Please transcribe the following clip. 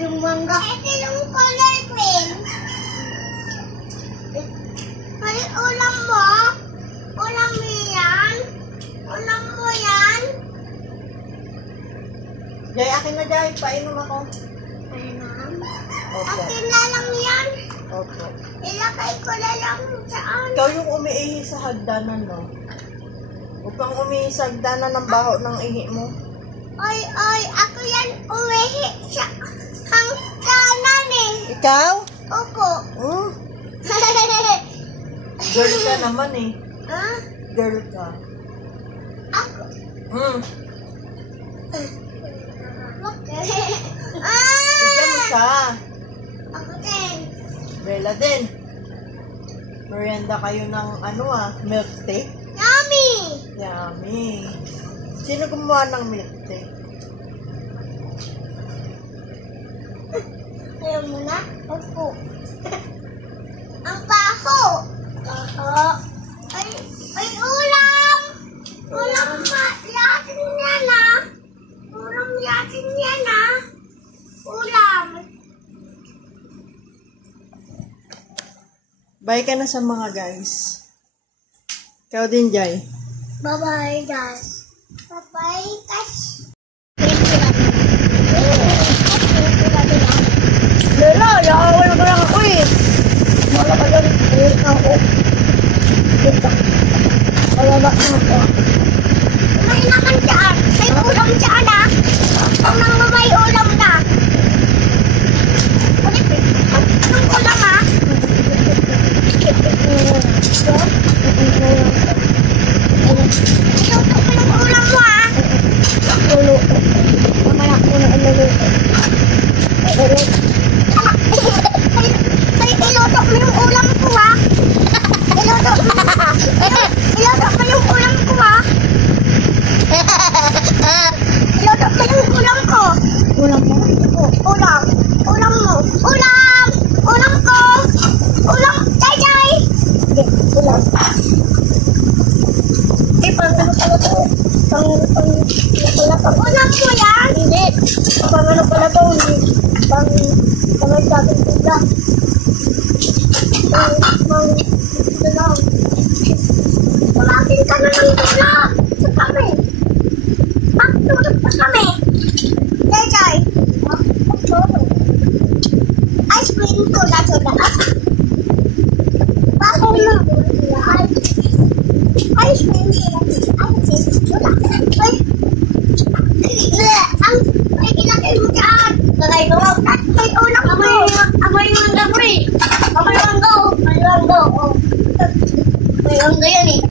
yung mangga. Ito yung color green. Ay, ulam mo? Ulam mo yan? Ulam mo yan? Jay, akin na Jay. Painom ako. Painom? Okay. Akin na lang yan. Opo. Ilagay ko na lang saan. Ikaw yung umiihi sa hagdanan, no? Huwag kang umiihi sa hagdanan ng baho ng ihi mo. Oy, ako yan uwihi sa hangganan eh. Ikaw? Opo. Girl ka naman eh. Ha? Girl ka. Ako. Okay. Bigyan mo siya. Ako din. Bella din. Merienda kayo ng milk tea? Yummy! Yummy. Sino gumawa ng milk tea? Ayaw mo na? Opo. Ang baho! Oo. Ay, ulam! Ulam yatin yan ah! Ulam yatin yan ah! Ulam! Bye ka na sa mga guys. Ikaw din, Jai. Bye-bye, guys. Bye-bye, guys. Lela, yaaway mo lang ako eh. Wala ka lang. Ayun ako. Dito. Wala ba ako? May naman dyan. May ulam dyan ah. Ang nang may ulam na. Yung ulam ah. Iluto ko yung ulam mo ah. Iluto. Naman ako na iluto. Ay, iluto mo yung ulam ko ah. Iluto mo yung ulam ko ah. Iluto mo yung ulam ko. Ulam mo? Ulam. Ulam mo. Ulam! Ulam ko! Ulam! Jai! Hindi, ulam. Pang ulam mo yan? Hindi. Pang ano pala to? Pang sabing tula. Pang tulong. Palatin ka na ng tulong sa kami. Pagtulog pa kami. Jai! Ice cream ko na tula. Bakit na? Ice cream ko na tula. Ay, ilagay mo dyan. Lagay mo. May ulam ko. Amoy mangga mo eh. Amoy mangga. May mangga yan eh.